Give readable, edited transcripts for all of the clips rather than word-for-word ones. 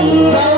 Hare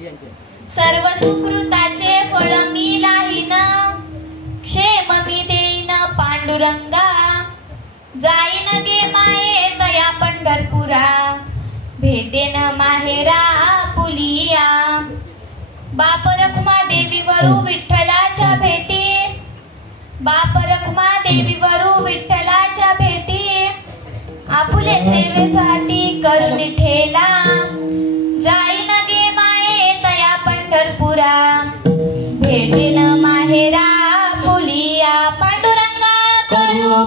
सर्व सुकृताचे फळ मी लाहीन, क्षेम मी देईन पांडुरंगा. जाईन गे माये तया पंढरपुरा, भेटेन माहेरा पुलिया. बाप रखुमा देवी वरू विठ्ठलाच्या भेटी, बाप रखुमा देवी वरू विठ्ठलाच्या भेटी. आपुले सेवेसाठी करून ठेला, जाईन गे माये तया पंढरपुरा, भेटेन माहेरा पुलिया. पांडुरंगा करू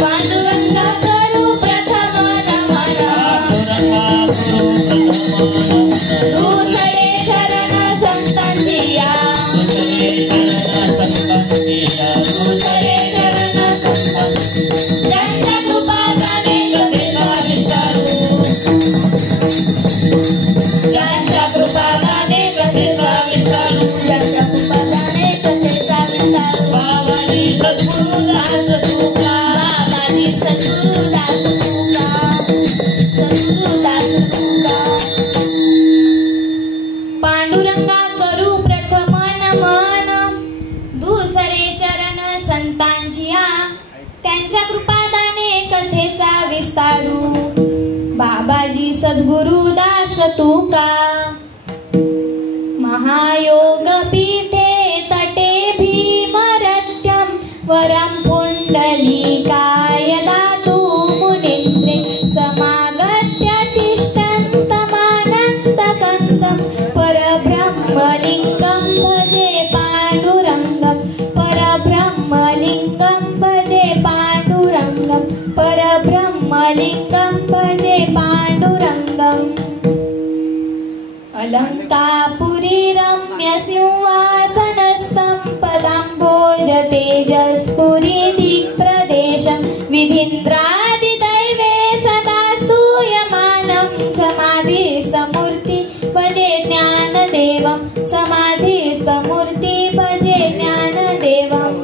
पांडुरंगा करू प्रथम नमन, दुसरे चरण संतांचिया, दुसरे चरण संतांची. त्यांच्या कृपा गाणे कथेचा विस्तारू, त्यांच्या कृपा गाणे कथेचा विस्तारू, त्यांच्या कृपा गाणे कथेचा विस्तारू. बाबाजी सद्गुरु दास तुका, बाबाजी सद्गुरु दास तुका, सद्गुरु दास तुका. पांडुरंगा करू प्रथम नमन, दुसरे चरण संतांचिया. त्यांच्या कृपादाने कथेचा विस्तारू, बाबाजी सद्गुरु दास तुका. महायोग पीठे तटे भीमरथ्यम, वरम पुंडलीकाय दातु मुनीन्द्रे. समागत्य तिष्ठन्तमानन्दकन्दं, परब्रह्मलिङ्गं भजे पाण्डुरङ्गं, परब्रह्मलिङ्गं भजे पाण्डुरङ्गं, परब्रह्मलिङ्गं भजे पाण्डुरङ्गम्. अलङ्कापुरी रम्य सिंहासनस्थं, पदाम्भोज तेजस्पुरी दिक्प्रदेशं. विधीन्द्रादिदैवे सदा स्तूयमानं, समाधिस्थमूर्ति भजे ज्ञानदेवं, समाधिस्थमूर्ति भजे ज्ञानदेवम्.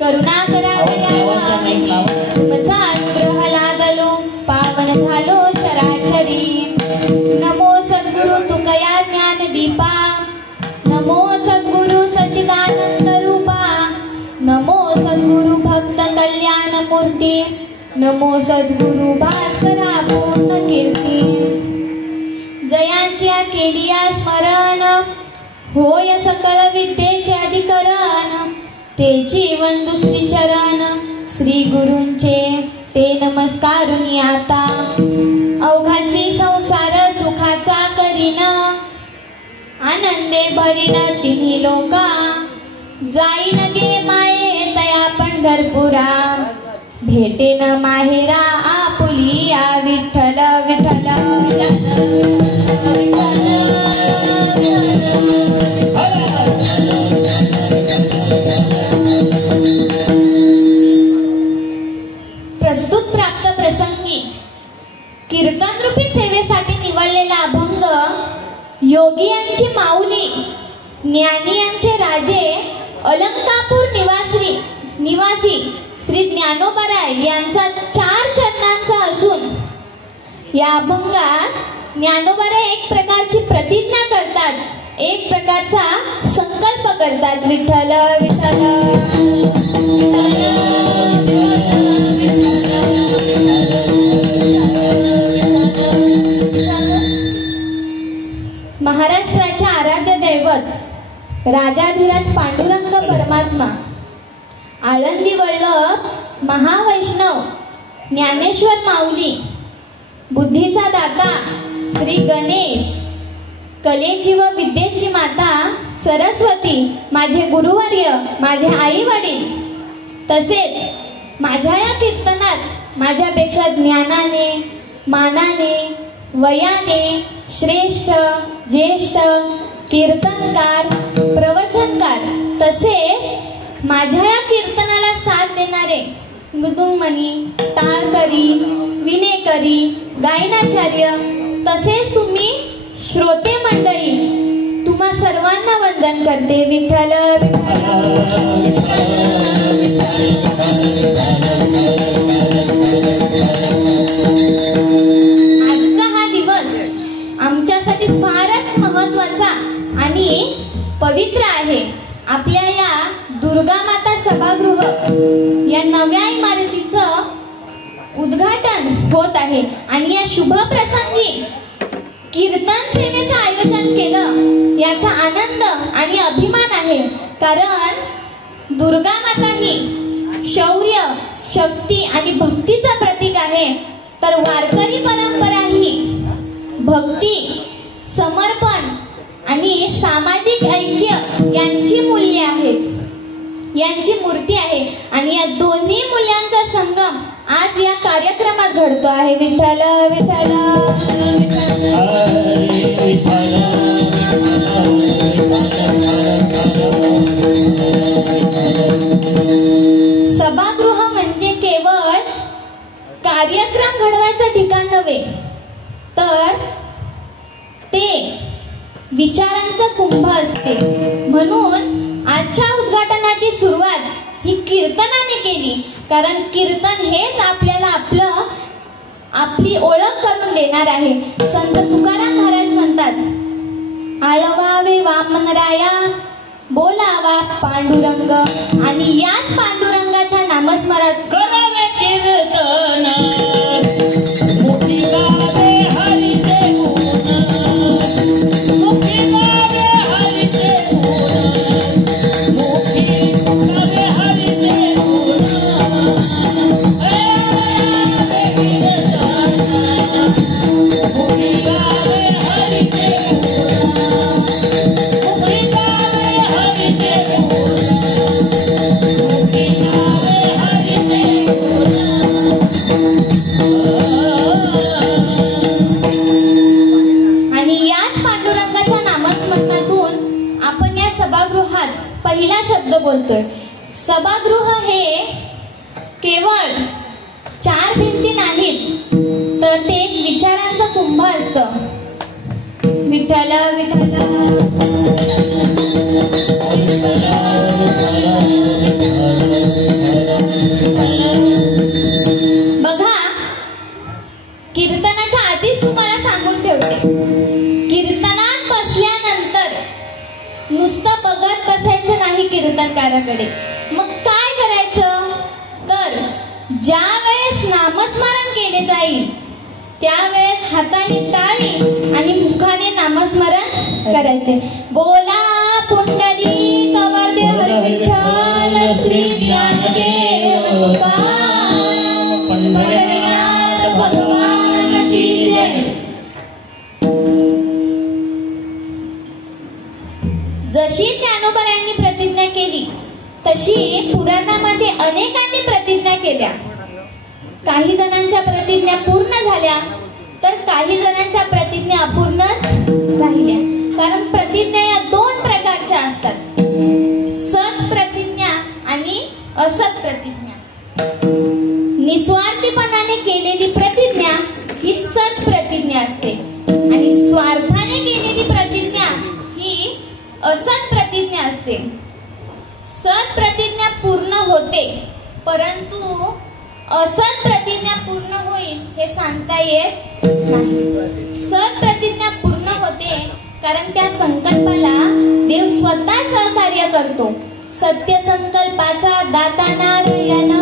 करुणा करावया तुमचा अनुग्रह लादलो पावन झालो चराचरी नमो सद्गुरु तुकया ज्ञान दीपा नमो सद्गुरु सच्चिदानंद रूपा नमो सद्गुरु भक्त कल्याण मूर्ती नमो सद्गुरु भास्करा पूर्ण कीर्ती जयांच्या केलिया स्मरण होय सकल विद्येचे अधिकरण तेची वंदू श्री चरण श्री गुरूंचे ते नमस्कारुनी आता अवघाची संसार सुखाचा करीन आनंदे भरीन तिन्ही लोका जाईन गे माये तया पंढरपुरा भेटेन माहेरा आपुलिया विठ्ठल विठ्ठल प्रस्तुत प्राप्त प्रसंगी कीर्तन रूपी सेवेसाठी निवडलेला अभंग योगी यांची माऊली ज्ञानी यांचे राजे अलंकापूर निवासी श्री ज्ञानोबराय यांचा 4 चरणांचा असून या अभंगात ज्ञानोबराय एक प्रकारची प्रतिज्ञा करतात एक प्रकारचा संकल्प करतात विठ्ठल विठ्ठल महाराष्ट्राचे आराध्य दैवत राजाधिराज पांडुरंग परमात्मा आळंदी वल्लभ महावैष्णव ज्ञानेश्वर माऊली बुद्धीचा दाता श्री गणेश कलेची व विद्येची माता सरस्वती माझे गुरुवर्य माझे आई वडील तसेच माझ्या या कीर्तनात माझ्यापेक्षा ज्ञानाने मानाने वयाने श्रेष्ठ ज्येष्ठ कीर्तनकार प्रवचनकार तसेच माझ्या या कीर्तनाला साथ देणारे मृदुंगमणी टाळकरी विनेकरी गायनाचार्य तसेच तुम्ही श्रोते मंडळी तुम्हा सर्वांना वंदन करते विठ्ठल आजचा हा दिवस आमच्यासाठी फारच महत्वाचा आणि पवित्र आहे आपल्या या दुर्गा माता सभागृह या नव्या इमारतीचं उद्घाटन होत आहे आणि या शुभ प्रसंगी कीर्तन सेवेचं आयोजन केलं याचा आनंद आणि अभिमान आहे कारण दुर्गा माता ही शौर्य शक्ती आणि भक्तीचं प्रतीक आहे तर वारकरी परंपरा ही भक्ती समर्पण आणि सामाजिक ऐक्य यांची मूल्य आहेत यांची मूर्ती आहे आणि या दोन्ही मूल्यांचा संगम आज या कार्यक्रमात घडतो आहे विठ्ठल विठ्ठल सभागृह म्हणजे केवळ कार्यक्रम घडवायचं ठिकाण नव्हे तर ते विचारांचं कुंभ असते म्हणून आजच्या उद्घाटनाची सुरुवात ही कीर्तनाने केली कारण कीर्तन हेच आपल्याला आपली ओळख करून देणार आहे संत तुकाराम महाराज म्हणतात आळवावे वामनराया बोलावा पांडुरंग आणि याच पांडुरंगाच्या नामस्मरणात करावे कीर्तन मुक्ती गावे हरीचे गुण मुक्ती गावे हरीचे गुण मुक्ती गावे हरीचे गुण मुक्ती गावे हरीचे पहिला शब्द बोलतोय सभागृह हे केवळ 4 भिंती नाहीत तर ते एक विचारांचं कुंभ असतं विठ्ठल विठ्ठल केले जाईल त्यावेळेस हाताने टाळी आणि मुखाने नामस्मरण करायचे. बोला पुंडलिक वरदे हरी विठ्ठल श्री ज्ञानदेव पंढरीनाथ भगवान की जय. जशी ज्ञानोबरायांनी प्रतिज्ञा केली तशी पुराणामध्ये अनेकांनी प्रतिज्ञा केल्या. काही जणांच्या प्रतिज्ञा पूर्ण झाल्या तर काही जणांच्या प्रतिज्ञा अपूर्णच राहिल्या. कारण प्रतिज्ञा या दोन प्रकारच्या असतात, सत प्रतिज्ञा आणि असत प्रतिज्ञा. निस्वार्थीपणाने केलेली प्रतिज्ञा ही सत प्रतिज्ञा असते आणि स्वार्थाने केलेली प्रतिज्ञा ही असत प्रतिज्ञा असते. सत प्रतिज्ञा पूर्ण होते परंतु असत प्रतिज्ञा पूर्ण होईल हे सांगता येत नाही. सत प्रतिज्ञा पूर्ण होते कारण त्या संकल्पाला देव स्वतः सहकार्य करतो. सत्य संकल्पाचा दाता नारायण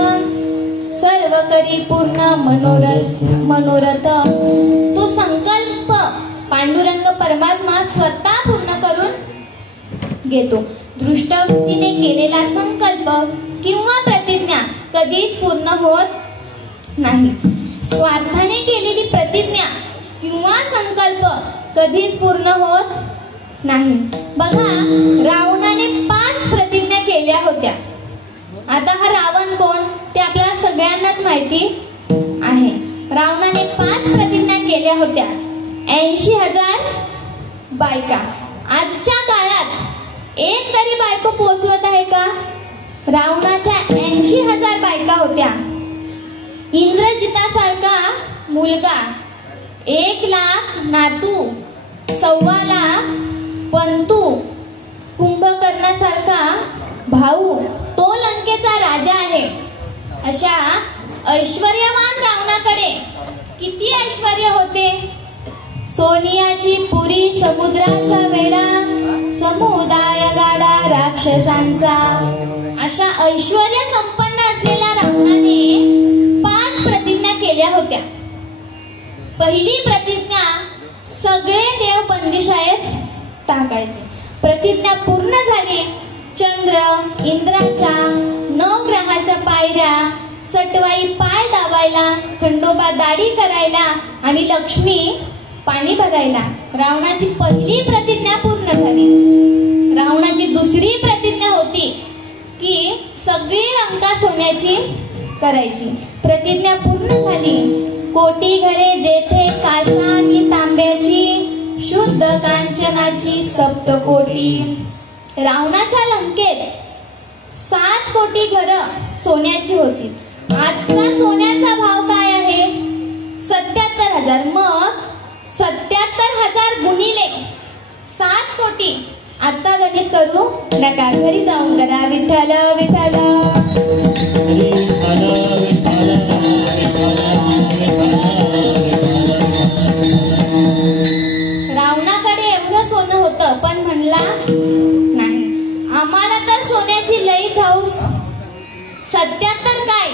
सर्व करी पूर्ण मनोरथ. तो संकल्प पांडुरंग परमात्मा स्वतः पूर्ण करून घेतो. दृष्टवृत्तीने केलेला संकल्प किंवा प्रतिज्ञा कधीच पूर्ण होत नाही. स्वार्थाने केलेली प्रतिज्ञा किंवा संकल्प कधीच पूर्ण होत नाही. बघा, रावणाने 5 प्रतिज्ञा केल्या होत्या. आता हा रावण कोण ते आपल्याला सगळ्यांनाच माहिती आहे. रावणाने 5 प्रतिज्ञा केल्या होत्या. 80,000 बायका. आजच्या काळात एक तरी बायको पोचवत आहे का? रावणाच्या 80,000 बायका होत्या. इंद्रजितासारखा मुलगा, 1,00,000 नातू, 1,25,00,000 पंतू, कुंभकर्णासारखा भाऊ, तो लंकेचा राजा आहे. अशा ऐश्वर्यवान रावणाकडे किती ऐश्वर्य होते? सोनियाची पुरी, समुद्राचा वेडा, समुदाय गाडा राक्षसांचा. अशा ऐश्वर्य संपन्न असलेल्या रावणाने 5 प्रतिज्ञा केल्या होत्या. पहिली प्रतिज्ञा, सगळे देव बंदिशाळेत टाकायचे. प्रतिज्ञा पूर्ण झाली. चंद्र, इंद्राच्या 9 ग्रहाच्या पायऱ्या, सटवाई पाय दाबायला, खंडोबा दाढी करायला आणि लक्ष्मी पाणी भरायला. रावणाची पहिली प्रतिज्ञा पूर्ण झाली. रावणाची दुसरी प्रतिज्ञा होती की सगळी लंका सोन्याची करायची. प्रतिज्ञा पूर्ण झाली. कोटी घरे जेथे काशा आणि तांब्याची, शुद्ध कांचनाची सप्तकोटी. रावणाच्या लंकेत 7 कोटी घरं सोन्याची होती. आजचा सोन्याचा भाव काय आहे? 77,000. मग 77,000 गुणिले 7 कोटी. आता गणित करू नका, घरी जाऊन करा. विठ्ठल विठ्ठल रावणाकडे एवढं सोनं होतं पण म्हणला नाही, आम्हाला तर सोन्याची लईच हौस. 77 काय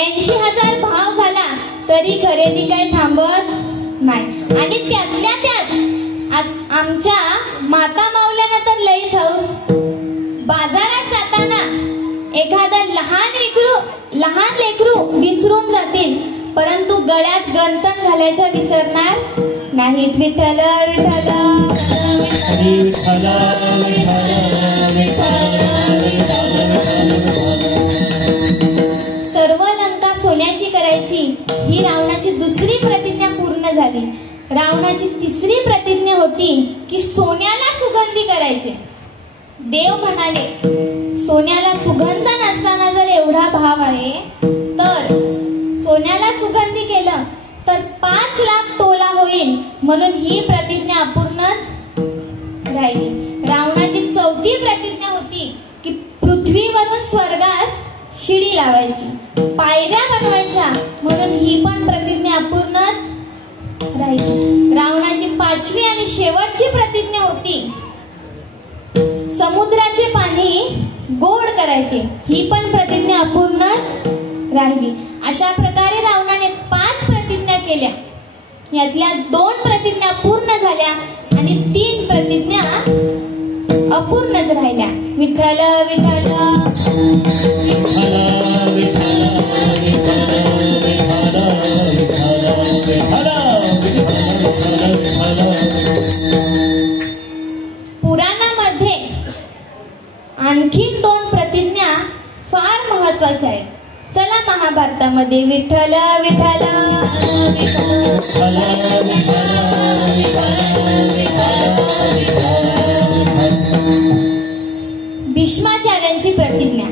80,000 भाव झाला तरी खरेदी काय थांबत नाही. आणि त्यातल्या त्यात आमच्या माता माऊल्यांना तर लईच हौस. बाजारात जाताना एखादं लहान लेकरू विसरून जातील परंतु गळ्यात गंतन घालायचं विसरणार नाहीत. विठ्ठल विठ्ठल सर्व लंका सोन्याची करायची ही रावणाची दुसरी प्रतिज्ञा पूर्ण झाली. रावणाची तिसरी प्रतिज्ञा होती की सोन्याला सुगंधी करायचे. देव म्हणाले, सोन्याला सुगंध नसताना जर एवढा भाव आहे तर सोन्याला सुगंधी केलं तर 5 लाख तोला होईल. म्हणून ही प्रतिज्ञा अपूर्णच राहिली. रावणाची चौथी प्रतिज्ञा होती की पृथ्वीवरून स्वर्गास शिडी लावायची, पायऱ्या बनवायच्या. म्हणून ही पण प्रतिज्ञा अपूर्णच राहिली. रावणाची 5वी आणि शेवटची प्रतिज्ञा होती समुद्राचे पाणी गोड करायचे. ही पण प्रतिज्ञा अपूर्णच राहिली. अशा प्रकारे रावणाने 5 केल्या. यातल्या 2 प्रतिज्ञा पूर्ण झाल्या आणि 3 प्रतिज्ञा अपूर्णच राहिल्या. विठ्ठल विठ्ठल पुराणामध्ये आणखीन 2 प्रतिज्ञा फार महत्वाच्या आहेत. चला महाभारतामध्ये विठ्ठल विठ्ठल भीष्माचार्यांची प्रतिज्ञा.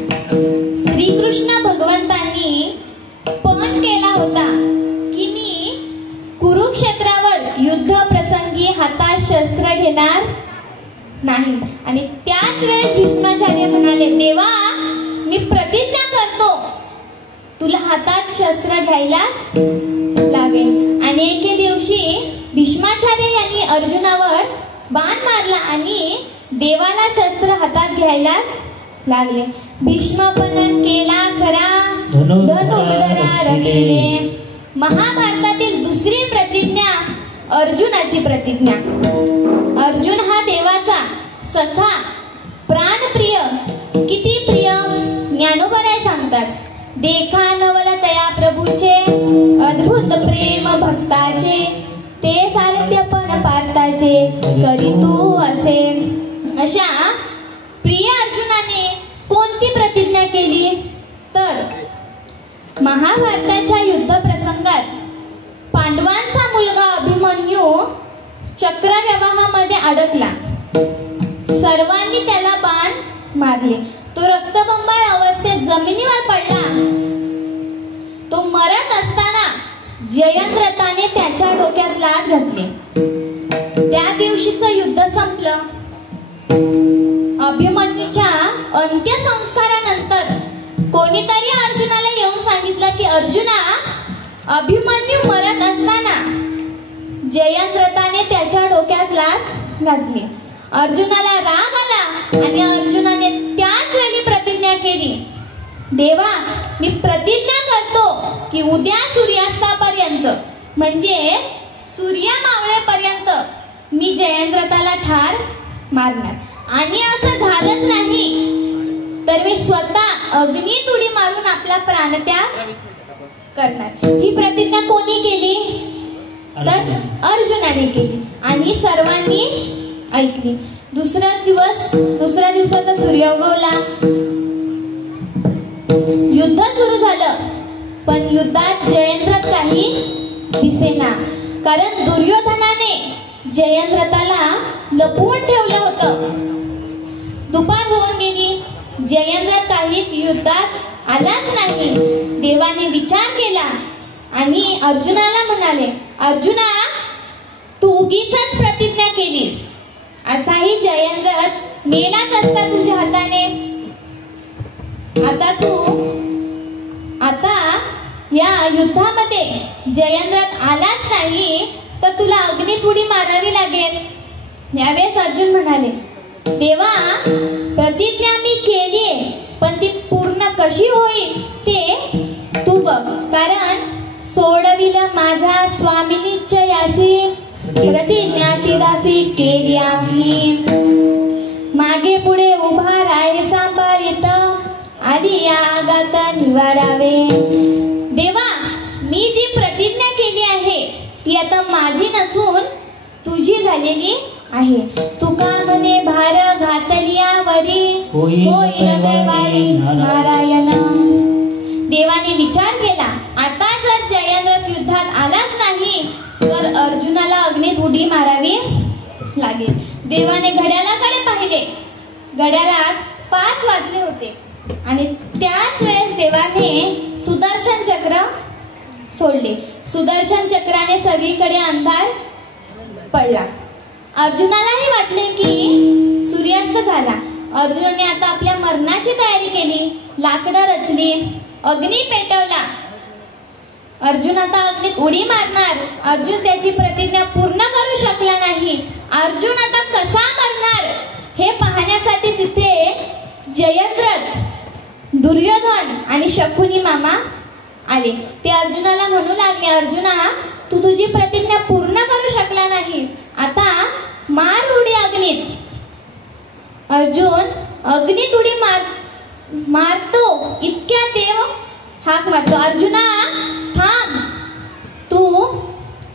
श्रीकृष्ण भगवंतांनी पण केला होता की मी कुरुक्षेत्रावर युद्ध प्रसंगी हातात शस्त्र घेणार नाही. आणि त्याच वेळेस भीष्माचार्य म्हणाले, देवा मी प्रतिज्ञा करतो तुला हातात शस्त्र घ्यायलाच लावेल. आणि एके दिवशी भीष्माचार्य यांनी अर्जुनावर बाण मारला आणि देवाला शस्त्र हातात घ्यायलाच लागले. भीष्मपणन केला खरा धनुर्धरा रक्षिले. महाभारतातील दुसरी प्रतिज्ञा अर्जुनाची प्रतिज्ञा. अर्जुन हा देवाचा सखा प्राणप्रिय. किती प्रिय ज्ञानोबराय सांगतात. देखा नवल तया प्रभूचे अद्भुत प्रेम भक्ताचे ते सारथ्यपण पार्ताचे करी तू असे. अशा प्रिय अर्जुनाने कोणती प्रतिज्ञा केली तर महाभारताच्या युद्ध प्रसंगात पांडवांचा मुलगा अभिमन्यू चक्रव्यूहामध्ये अडकला. सर्वांनी त्याला बाण मारले. तो रक्तबंबाळ अवस्थेत जमिनीवर पडला. तो मरत असताना जयद्रथाने त्याच्या डोक्यात लाथ घातली. त्या दिवशीचं युद्ध संपलं. अभिमन्यूच्या अंत्यसंस्कारानंतर कोणीतरी अर्जुनाला येऊन सांगितलं की अर्जुना, अभिमन्यू मरत असताना जयद्रथाने त्याच्या डोक्यात लाथ घातली. अर्जुनाला राग आला आणि अर्जुनाने त्याच वेळी प्रतिज्ञा केली, देवा मी प्रतिज्ञा करतो की उद्या सूर्यास्तापर्यंत म्हणजे सूर्य मावळेपर्यंत मी जयद्रथाला ठार मारणार. आणि असं झालंच नाही तर मी स्वतः अग्नीत उडी मारून आपला प्राणत्याग करणार. ही प्रतिज्ञा कोणी केली तर अर्जुनाने केली आणि सर्वांनी ऐकली. दुसऱ्या दिवसाचा सूर्य उगवला. युद्ध सुरू झालं. पण युद्धात जयद्रथ काही दिसेना. कारण दुर्योधनाने जयद्रथाला लपवून ठेवलं होतं. दुपार होऊन गेली. जयद्रथ काहीच युद्धात आलाच नाही. देवाने विचार केला आणि अर्जुनाला म्हणाले, अर्जुना तू उगीचच प्रतिज्ञा केलीस. असाही जयद्रथ मेलाच असता तुझ्या हाताने. आता या युद्धामध्ये जयद्रथ आलाच नाही तर तुला अग्नीत उडी मारावी लागेल. यावेळेस अर्जुन म्हणाले, देवा प्रतिज्ञा मी केलीये पण ती पूर्ण कशी होईल ते तू बघ. कारण सोडविलं माझा स्वामी निश्चयासी प्रतिज्ञा तिरासी केली आम्ही. मागे पुढे उभा राय सांभाळित आधी या आगात निवारावे. देवा मी जी प्रतिज्ञा केली आहे ती आता माझी नसून तुझी झालेली आहे. तुका म्हणे भार घातलियावरी होईल कैवारी नारायण. देवाने विचार केला, आता जर जयद्रथ युद्धात आलाच नाही तर अर्जुनाला अग्नीत उडी मारावी लागेल. देवाने घड्याळाकडे पाहिले. घड्याळात 5 वाजले होते आणि त्याच वेळेस देवाने सुदर्शन चक्र सोडले. सुदर्शन चक्राने सगळीकडे अंधार पडला. अर्जुनालाही वाटले की सूर्यास्त झाला. अर्जुनाने आता आपल्या मरणाची तयारी केली. लाकडं रचली, अग्नी पेटवला. अर्जुन आता अग्नीत उडी मारणार. अर्जुन त्याची प्रतिज्ञा पूर्ण करू शकला नाही. अर्जुन आता कसा मरणार हे पाहण्यासाठी तिथे जयद्रथ, दुर्योधन आणि शकुनी मामा आले. ते अर्जुनाला म्हणू लागले, अर्जुना तू तुझी प्रतिज्ञा पूर्ण करू शकला नाहीस, आता मार उडी अग्नीत. अर्जुन अग्नीत उडी मारतो इतक्या देव हाक मारतो, अर्जुना थांब, तू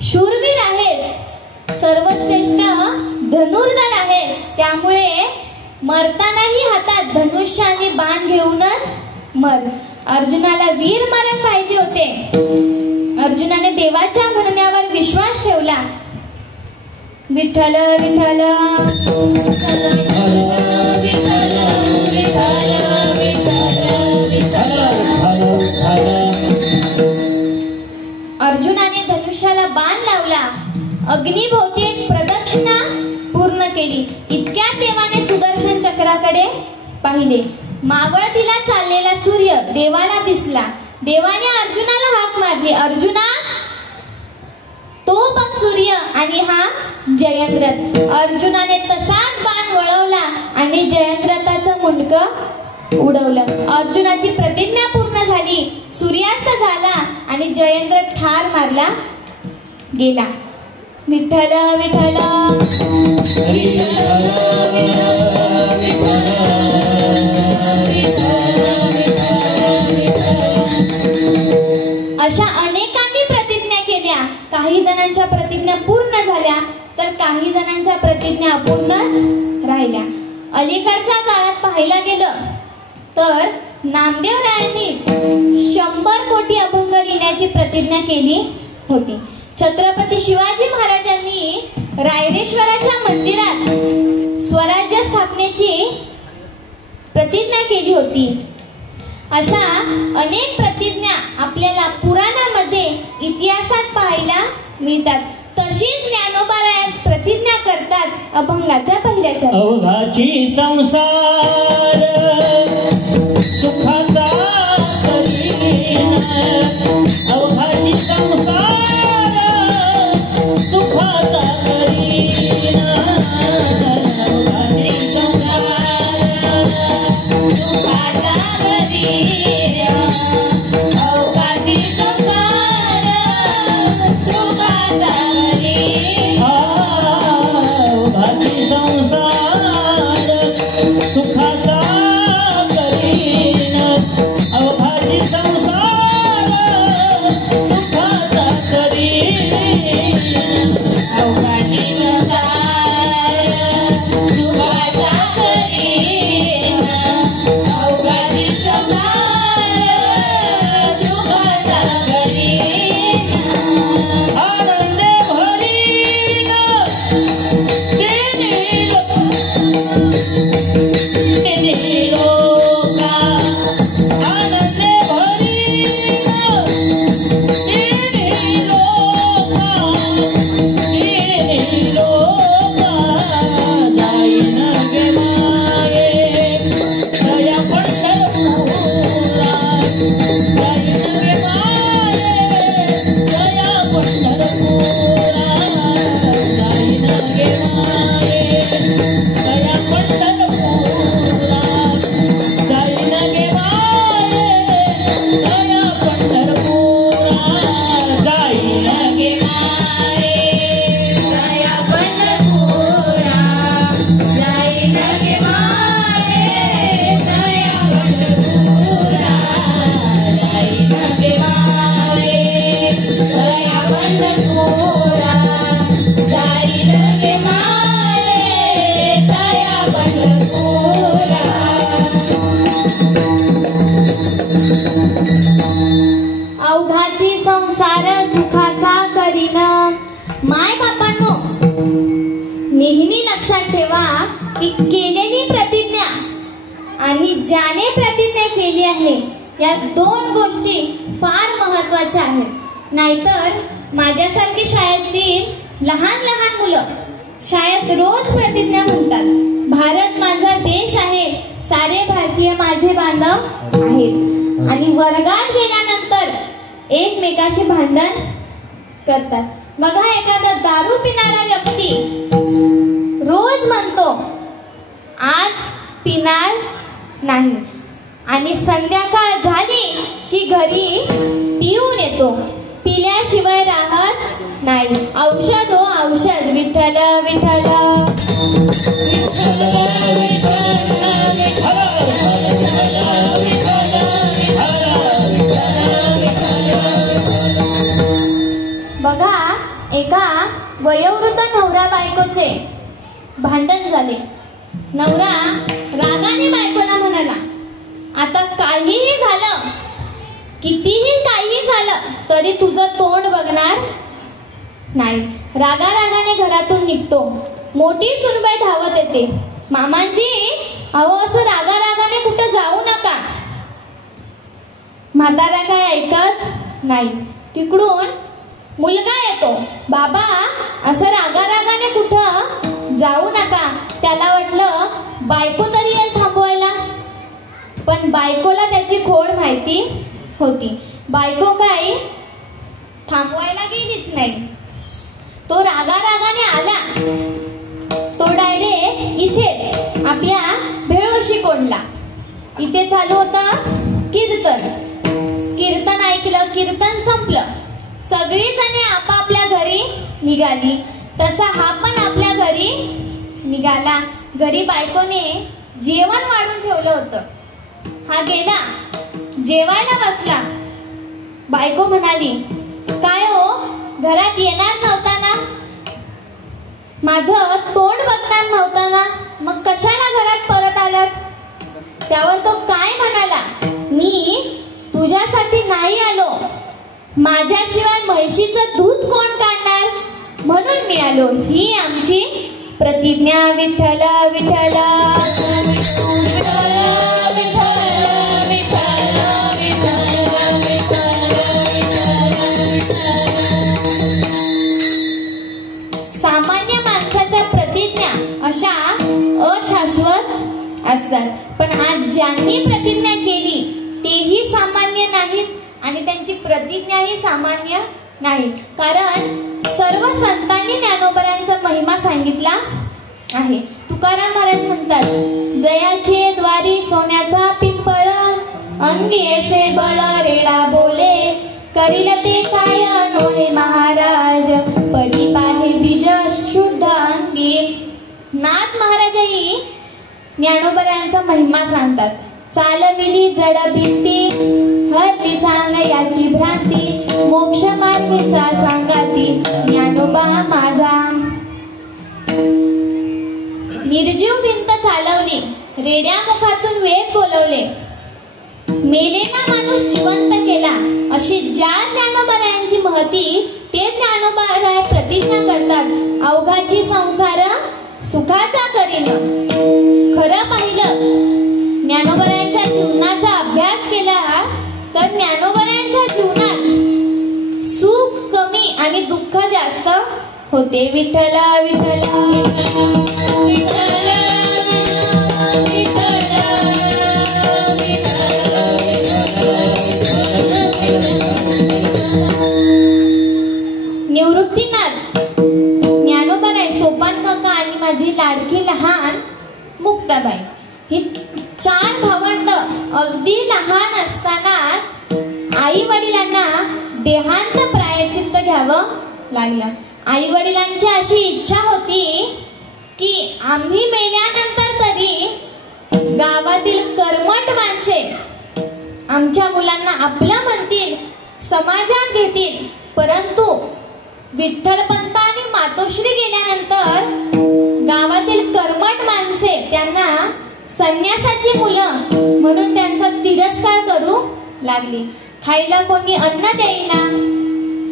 शूरवीर आहेस, सर्वश्रेष्ठ धनुर्धर आहेस, त्यामुळे मरतानाही हातात धनुष्य आणि बाण घेऊनच मर. अर्जुनाला वीर मरण पाहिजे होते. अर्जुनाने देवाच्या म्हणण्यावर विश्वास ठेवला. विठ्ठल विठ्ठल अर्जुनाने धनुष्याला बाण लावला. अग्निभोवती एक प्रदक्षिणा पूर्ण केली. इतक्यात देवाने सुदर्शन चक्राकडे पाहिले. मावळतीला चाललेला सूर्य देवाला दिसला. देवाने अर्जुनाला हाक मारली, अर्जुना तो बघ सूर्य आणि हा जयद्रथ. अर्जुनाने तसाच बाण वळवला आणि जयद्रथाचं मुंडकं उडवलं. अर्जुनाची प्रतिज्ञा पूर्ण झाली. सूर्यास्त झाला आणि जयद्रथ ठार मारला गेला. विठ्ठल विठ्ठल अशा अनेकांनी प्रतिज्ञा केल्या. काही जणांच्या प्रतिज्ञा पूर्ण झाल्या तर काही जणांच्या प्रतिज्ञा अपूर्णच राहिल्या. अलीकडच्या काळात पाहायला गेलं तर नामदेव रायांनी 100 कोटी अभंग लिहिण्याची प्रतिज्ञा केली होती. छत्रपती शिवाजी महाराजांनी रायरेश्वराच्या मंदिरात स्वराज्य स्थापनेची प्रतिज्ञा केली होती. अशा अनेक प्रतिज्ञा आपल्याला पुराणामध्ये इतिहासात पाहायला मिळतात. तशीच ज्ञानोबारायास प्रतिज्ञा करतात अभंगाच्या पहिल्याच्या. अवघाची संसार सुखाचा करीन, अवघाची संसार सुखाचा करीन, अवघाची संसार सुखाचा करीन, अवघाची संसार सुखाचा करीन, अवघाची संसार सुखाचा करीन, अवघाची संसार सुखाचा करीन, अवघाची संसार सुखाचा करीन, अवघाची संसार सुखाचा करीन, आनंद भरीन तेने लोका, आनंद भरीन तेने लोका, तेने लोका, जाईन गे माये दया पंढरपुरा, जाईन गे माये दया पंढरपुरा, जाईन गे माये दया पंढरपुरा, जाईन गे माये दया पंढरपुरा, जाईन गे माये दया पंढरपुरा, जाईन गे माये दया पंढरपुरा, जाईन गे माये दया पंढरपुरा, जाईन गे माये दया पंढरपुरा. अवघाची संसार सुखाचा करीन. माय बापांनो, नेहमी लक्षात ठेवा की केलेली प्रतिज्ञा आणि ज्याने प्रतिज्ञा केली आहे या दोन गोष्टी फार महत्वाच्या आहेत. नाहीतर माझ्यासारखी शाळेतील लहान लहान मुलं शाळेत रोज प्रतिज्ञा म्हणतात, भारत माझा देश आहे, सारे भारतीय माझे बांधव आहेत, आणि वर्गात गेल्यानंतर एकमेकाशी भांडण करतात. बघा, एखादा दारू पिणारा व्यक्ती रोज म्हणतो आज पिणार नाही आणि संध्याकाळ झाली की घरी पिऊन येतो, पिल्याशिवाय राहत औषध विठ्ठल विठ्ठल बघा, एका वयोवृद्ध नवरा बायकोचे भांडण झाले. नवरा रागाने बायकोला म्हणाला, आता काहीही झालं, कितीही काही झालं तरी तुझं तोंड बघणार नाही. रागारागाने घरातून निघतो. मोठी सुनबाई धावत येते, मामांजी अहो असं रागारागाने कुठं जाऊ नका. म्हातारा काय ऐकत नाही. तिकडून मुलगा येतो, बाबा असं रागारागाने कुठं जाऊ नका. त्याला वाटलं बायको तरी येईल थांबवायला, पण बायकोला त्याची खोड माहिती होती. बायको काय थांबवायला गेलीच नाही. तो रागारागाने आला. तो डायरेक्ट इथेच आपल्या भेळोशी कोंडला. इथे चालू होतं कीर्तन. कीर्तन ऐकलं, कीर्तन संपलं, सगळी जणी आपापल्या घरी निघाली. तसा हा पण आपल्या घरी निघाला. घरी बायकोने जेवण वाढून ठेवलं होतं. हा गेला, जेवायला बसला. बायको म्हणाली, काय हो घरात येणार नव्हता ना, माझं तोंड बघणार नव्हता ना, मग कशाला घरात परत आलात? त्यावर तो काय म्हणाला, मी तुझ्यासाठी नाही आलो, माझ्याशिवाय म्हैशीचं दूध कोण काढणार, म्हणून मी आलो. ही आमची प्रतिज्ञा. विठ्ठल विठ्ठल सामान्य माणसाच्या प्रतिज्ञा अशा अशाश्वत असतात, पण आज ज्यांनी प्रतिज्ञा केली तेही सामान्य नाहीत आणि त्यांची प्रतिज्ञाही सामान्य नाही. कारण सर्व संतांनी ज्ञानोबरांचा महिमा सांगितला आहे. तुकाराम महाराज म्हणतात, जयाचे द्वारी सोन्याचा पिंपळ, अंगी ऐसे बळ रेडा बोले, करील ते काय नोहे महाराज, परी पाहे बीज शुद्ध अंगी. नाथ महाराजही ज्ञानोबरांचा महिमा सांगतात. चालविली जड भिंती, हरली सांग याची भ्रांती, मोक्ष मार्गीचा सांगाती, ज्ञानोबा माझा. निर्जीव भिंत चालवली, रेड्या मुखातून वेद बोलवले, मेलेला माणूस जिवंत केला, अशी ज्या ज्ञानोबरायांची महती ते ज्ञानोबराय प्रतिज्ञा करतात, अवघाची संसार सुखाचा करीन. खरं पाहिलं, ज्ञानोबरायांच्या जीवनाचा अभ्यास केला तर ज्ञानोबरायांच्या जीवनात सुख कमी आणि दुःख जास्त होते. विठ्ठल विठ्ठल निवृत्तीनाथ ज्ञानोबराय, सोपान काका आणि माझी लाडकी लहान मुक्ताबाई, ही 4 भावंड अगदी लहान असतानाच आई वडिलांना देहांत प्रायश्चित्त घ्यावं लागलं. आई वडिलांची अशी इच्छा होती की आम्ही मेल्यानंतर तरी गावातील कर्मठ माणसे आमच्या मुलांना आपलं म्हणतील, समाजात घेतील. परंतु विठ्ठलपंत आणि मातोश्री गेल्यानंतर गावातील कर्मठ माणसे त्यांना संन्यासाची मुलं म्हणून त्यांचा तिरस्कार करू लागली. खायला कोणी अन्न देईना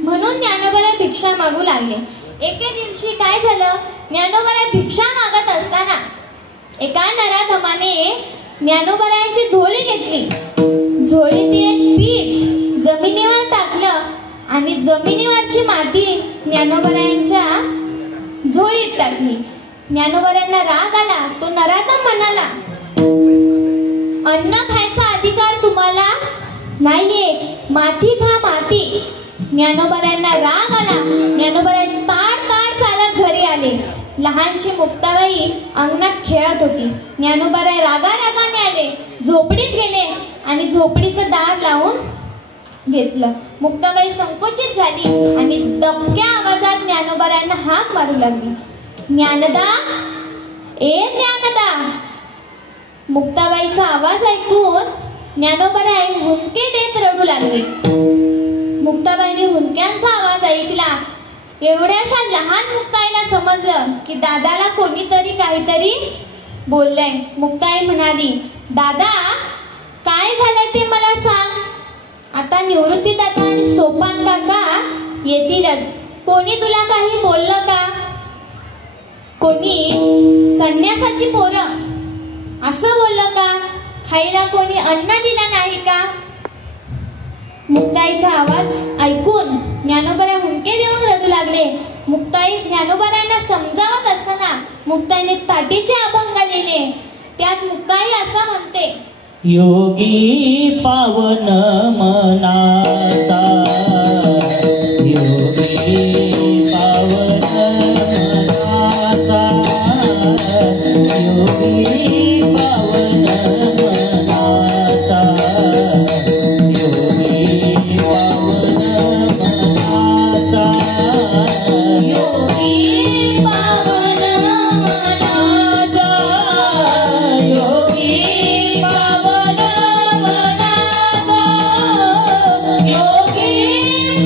म्हणून ज्ञानोबराय भिक्षा मागू लागले. एके दिवशी काय झालं, ज्ञानोबराय भिक्षा मागत असताना एका नराधमाने ज्ञानोबरायांची झोळी घेतली. झोळीत एक पीठ जमिनीवर टाकलं आणि जमिनीवरची माती ज्ञानोबरायांच्या झोळीत टाकली. ज्ञानोबरायांना राग आला. तो नराधम म्हणाला, अन्न खायचा अधिकार तुम्हाला नाहीये, माती खा माती. ज्ञानोबरायांना राग आला. ज्ञानोबराय ताड चालत घरी आले. लहानशी मुक्ताबाई अंगणात खेळत होती. ज्ञानोबराय रागारागाने आले, झोपडीत गेले आणि झोपडीचं दार लावून घेतलं. मुक्ताबाई संकोचित झाली आणि दबक्या आवाजात ज्ञानोबारायांना हाक मारू लागली. ज्ञानदा, ए ज्ञानदा. मुक्ताबाईचा आवाज ऐकून ज्ञानोबाराय हुंदके देत रडू लागले. मुक्ताबाईने हुंदक्यांचा आवाज ऐकला. एवढ्याशा लहान मुक्ताईला समजलं की दादाला कोणीतरी काहीतरी बोललंय. मुक्ताई म्हणाली, दादा काय झालंय ते मला सांग. आता निवृत्ती दादा आणि सोपान काका येतीलच. कोणी तुला काही बोललं का? कोणी संन्यासाची पोरं असं बोललं का? खायला कोणी अन्न दिलं नाही का? मुक्ताईचा आवाज ऐकून ज्ञानोबाराय हुंदके देऊन रडू लागले. मुक्ताई ज्ञानोबारायांना समजावत असताना मुक्ताईने ताटीचे अभंग लिहिले. त्यात मुक्ताई असं म्हणते, योगी पावन मनाचा, योगी पावन मनाचा, योगी पावन मनाचा, योगी पावन मनाचा, योगी पावन मनाचा, योगी पावन मनाचा, योगी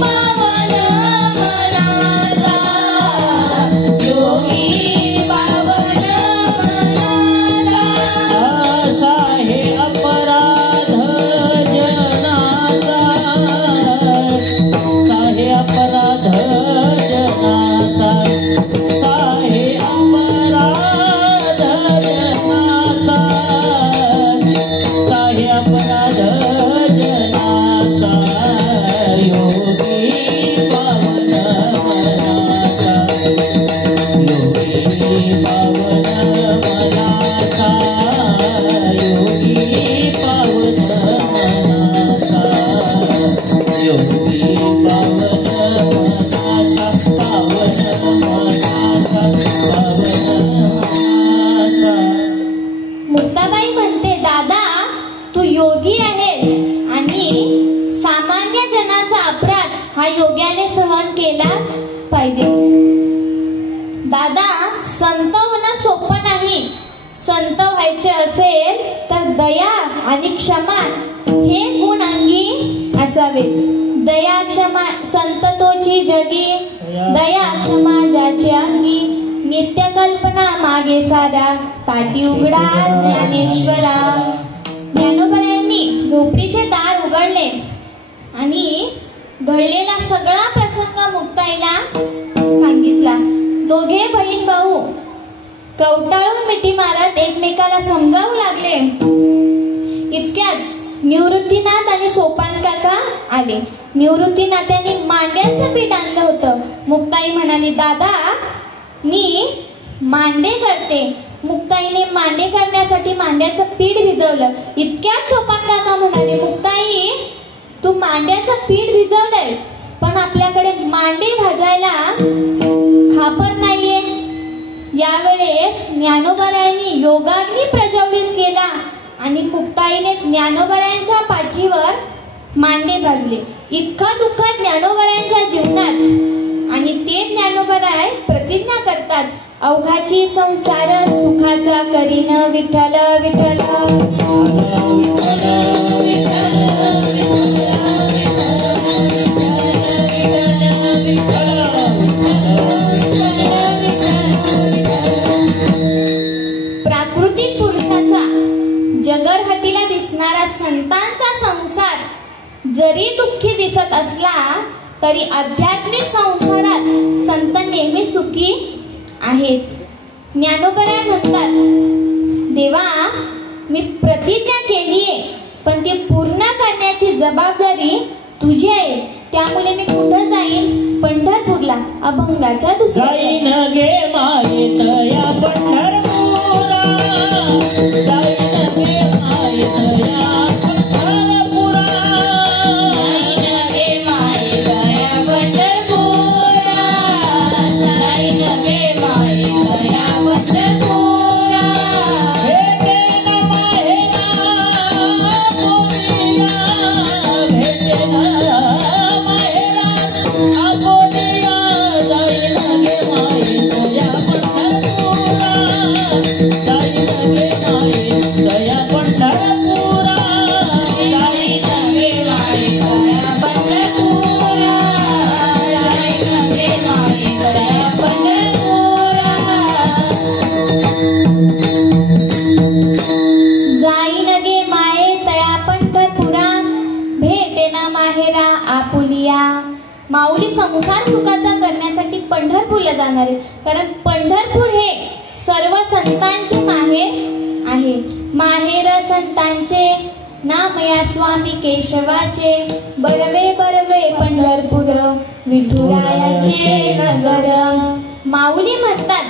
पावन मनाचा, योगी पावन मनाचा. असा हे अपराध जनाचा, साहे अपराध जनाचा, साहे अपराध जनाचा, साहे अपराध जनाचा, योगी पावन मनाचा, योगी पावन मनाचा, योगी पावन मनाचा, योगी पावन मनाचा, पावन मनाचा, पावन मनाचा. मुक्ताबाई म्हणते, दादा तू योगी आहेस आणि सामान्य जनाचा अपराध हा योग्याने सहन केलाच पाहिजे. दादा संत होणं सोपं नाही. संत व्हायचे असेल तर दया आणि क्षमा हे गुण अंगी असावेत. दया क्षमा संत तोची जगी, दया क्षमा ज्याचे अंगी, नित्य कल्पना मागे सारा, ताटी उघडा ज्ञानेश्वरा. ज्ञानोबारायांनी झोपडीचे दार उघडले आणि घडलेला सगळा प्रसंग मुक्ताईला सांगितला. दोघे बहीण भाऊ कवटाळून मिठी मारत एकमेकाला समजावू लागले. इतक्यात निवृत्तीनाथ आणि सोपान काका आले. निवृत्तीनाथांनी मांड्यांचं पीठ आणलं होतं. मुक्ताई म्हणाली, दादा मी मांडे करते. मुक्ताईने मांडे करण्यासाठी मांड्याचं पीठ भिजवलं. इतक्यात सोपान काका म्हणाले, मुक्ताई तू मांड्याचं पीठ भिजवलंय पण आपल्याकडे मांडे भाजायला खापर नाहीये. यावेळेस ज्ञानोबारायांनी योगाग्नी प्रज्वलित केला आणि मुक्ताईने ज्ञानोबारायांच्या पाठीवर मांडे भाजले. इतका दुःख ज्ञानोबारायांच्या जीवनात आणि ते ज्ञानोबाराय प्रतिज्ञा करतात, अवघाची संसार सुखाचा करीन विठ्ठल विठ्ठल. प्राकृतिक पुरुषाचा जगरहटीला दिसणारा संतांचा संसार जरी दुःखी दिसत असला तरी आध्यात्मिक संसारात संत नेहमी सुखी आहेत. ज्ञानोबाराय म्हणतात, देवा मी प्रतिज्ञा केलीये पण ती पूर्ण करण्याची जबाबदारी तुझी आहे. त्यामुळे मी कुठं जाईन? पंढरपूरला. अभंगाचा दुसरा. जाईन गे मायेत या पंढरपुरा, जाईन गे मायेत या पंढरपुरा, जाईन गे मायेत या पंढरपुरा, जाईन गे मायेत या पंढरपुरा. भेटेन माहेरा मोरिया, भेटेन माहेरा आपुलिया. माऊली संसार सुखाचा करण्यासाठी पंढरपूरला जाणार आहे, कारण पंढरपूर हे सर्व संतांचे माहेर आहे. माहेर संतांचे नाम या स्वामी केशवाचे. बरवे बरवे पंढरपूर विठुरायाचे नगर. माऊली म्हणतात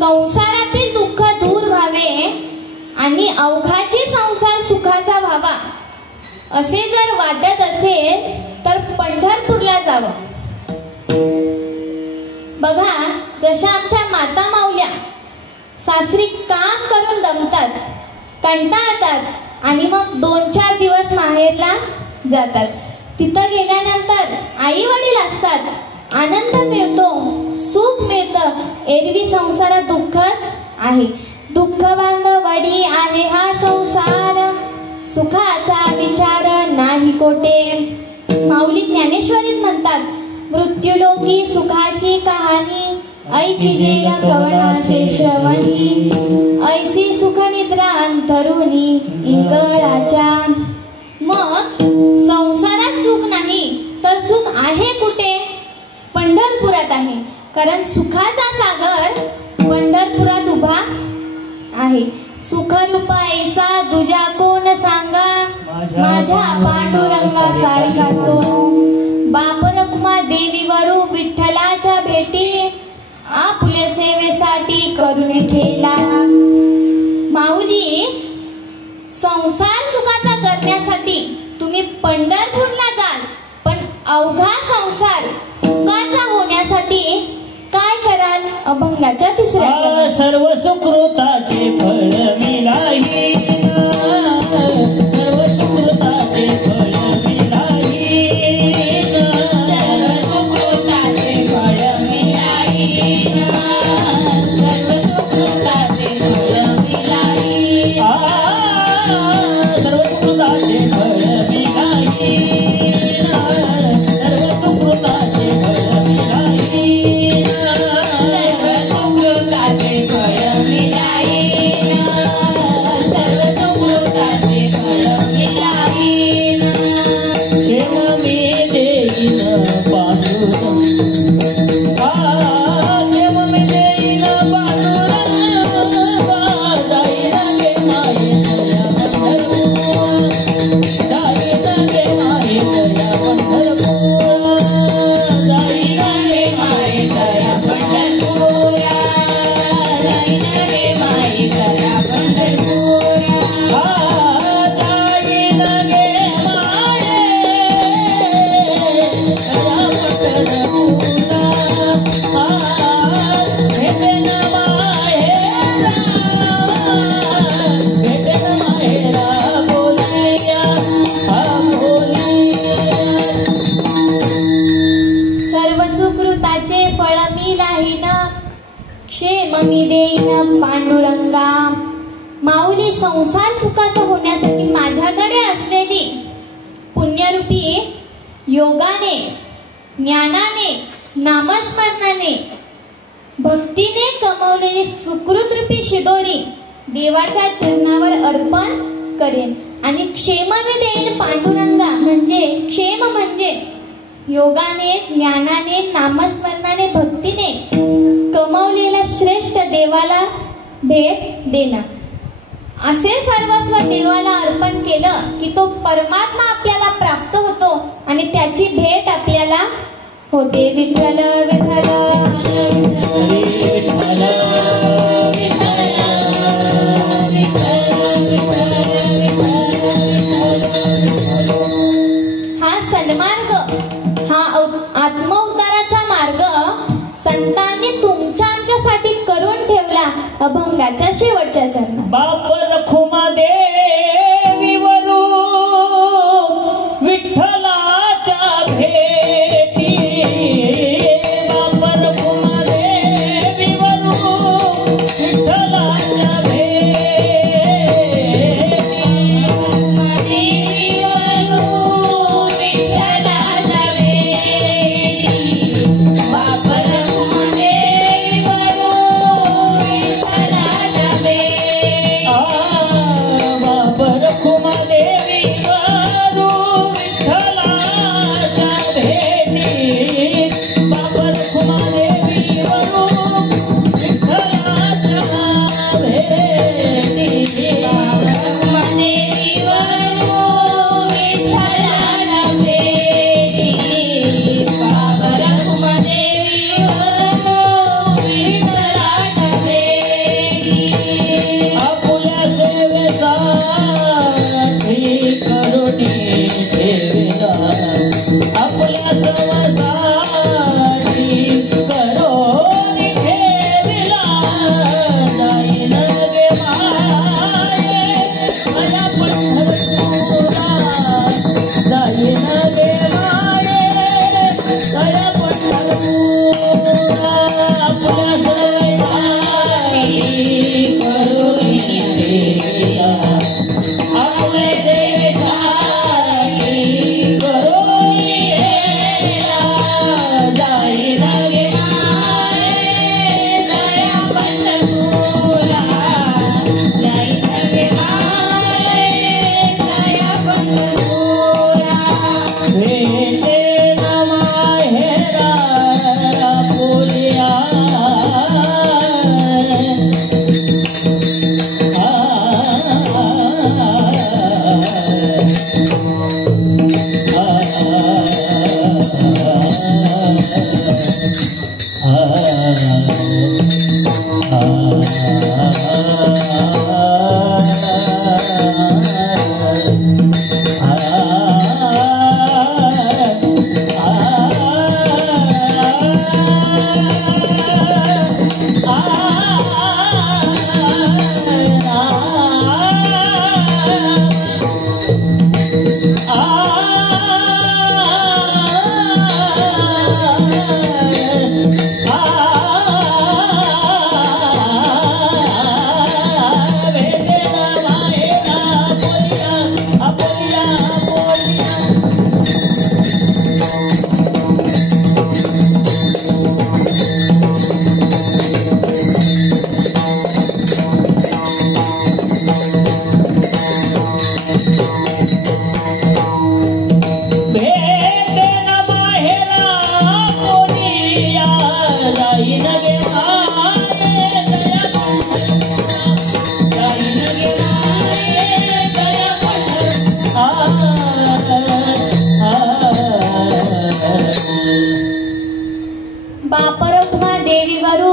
संसारातील दुःख दूर व्हावे आणि अवघाची संसार सुखाचा व्हावा असे जर वाटत असेल तर पंढरपूरला जावं. बघा, जशा आमच्या माता माऊल्या सासरी काम करून दमतात, कंटाळतात आणि मग 2-4 दिवस माहेरला जातात. तिथं गेल्यानंतर आई वडील असतात, आनंद मिळतो, सुख मिळतं. एरवी संसारात दुःखच आहे. दुःख बांधवडी आहे हा संसार, सुखाचा विचार नाही कोठे. माऊली ज्ञानेश्वरीत म्हणतात मृत्यूलोकी सुखाची कहाणी ऐकिजे कवनाचे श्रवणी. ऐसी सुख निद्रा अंतरुणी इंगळाच्या. मग संसारात सुख नाही तर सुख आहे कुठे? पंढरपुरात आहे, कारण सुखाचा सागर पंढरपुरात उभा आहे. सुखरूप ऐसा दुजा कोण सांगा, माझ्या पांडुरंगा सारखा तो. बाप रखुमा देवीवरू विठ्ठलाच्या भेटी, आपुल्या सेवेसाठी करून ठेला. माऊली संसार सुखाचा करण्यासाठी तुम्ही पंढरपूरला जाल, पण अवघा संसार सुखाचा होण्यासाठी काय कराल? अभंगाच्या 3ऱ्या सर्व सुकृताचे फळ मिळाली, सर्व सुकृताचे फळ मिळाली, सर्व सुकृताचे फळ मिळाली, सर्व सुकृताचे फळ मिळाली, सर्व सुकृताचे फळ मिळाली, सर्व सुकृताचे फळ मिळाली, सर्व सुकृताचे फळ मिळाली, सर्व सुकृताचे फळ मिळाली. क्षेम मी देईन पांडुरंग, क्षेम मी देईन पांडुरंग, जाईन गे मायेतया पंढरपूर, जाईन गे मायेतया पंढरपूर, जाईन रे माये दया पंढरपुरा, जाईन रे माये दया पंढरपुरा. जाईन गे मायेतया पंढरपूरा, भेटेन माहेरा, भेटेन माहेरा बोलिया, बोलिया. सर्व सुकृताचे फळ मी लाहीन, क्षेम मी देईन पांडुरंगा. माऊली संसार सुखाचा होण्यासाठी माझ्याकडे असलेली पुण्यरूपी योगाने, ज्ञानाने, नामस्मरणाने, भक्तीने कमवलेली सुकृतरूपी शिदोरी देवाच्या चरणावर अर्पण करेन. आणि क्षेम मी देईन पांडुरंगा म्हणजे क्षेम म्हणजे योगाने, ज्ञानाने, नामस्मरणाने, भक्तीने कमवलेला श्रेष्ठ देवाला भेट देणं. असे सर्वस्व देवाला अर्पण केलं की तो परमात्मा आपल्याला प्राप्त होतो आणि त्याची भेट आपल्याला होते. विठ्ठल विठ्ठल हरे विठ्ठल, हा सन्मार्ग, हा आत्मउद्धाराचा मार्ग संतांनी तुमच्या आमच्यासाठी करून ठेवला. अभंगाच्या शेवटच्या चरणात बाप रखुमा देवीवरू विठ्ठलाच्या भेटी, बाप रखुमा देवीवरू विठ्ठलाच्या भेटी.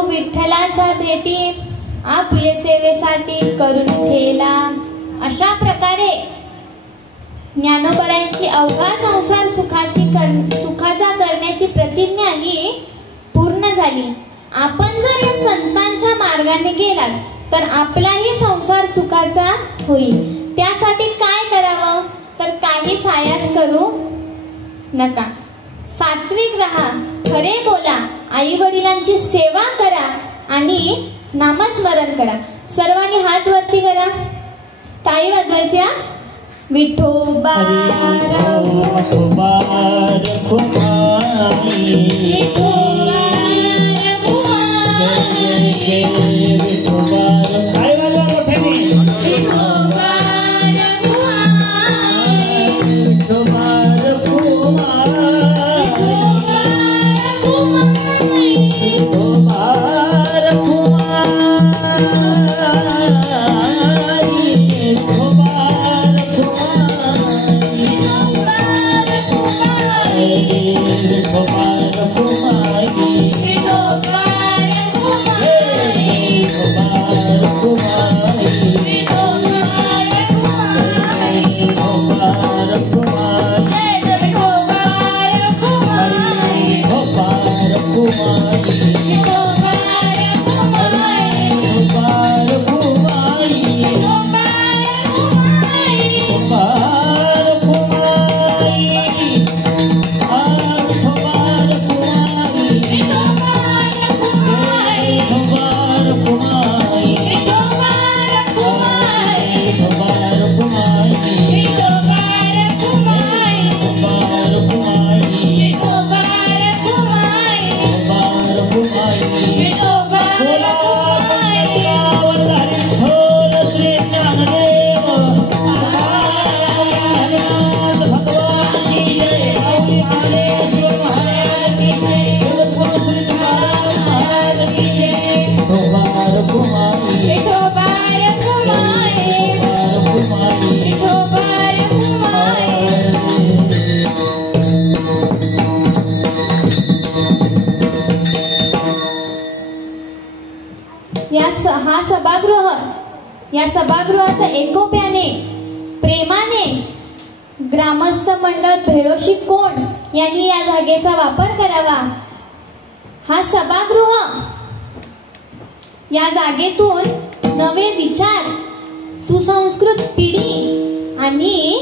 विठ्ठलाच्या भेटी आपले सेवेसाठी करून ठेला. अशा प्रकारे ज्ञानोबरायांची अवघा संसार सुखाचा करण्याची प्रतिज्ञा ही पूर्ण झाली. आपण जर या संतांच्या मार्गाने गेलात तर आपलाही संसार सुखाचा होईल. त्यासाठी काय करावं तर काही सायास करू नका. सात्विक राहा, खरे बोला, आई वडिलांची सेवा करा आणि नामस्मरण करा. सर्वांनी हात वरती करा. टाळी वाजवायच्या. विठोबा या सभागृहाचा एकोप्याने प्रेमाने ग्रामस्थ मंडळ भेळोशी कोण यांनी या जागेचा वापर करावा. हा सभागृह या जागेतून नवे विचार, सुसंस्कृत पिढी आणि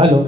हॅलो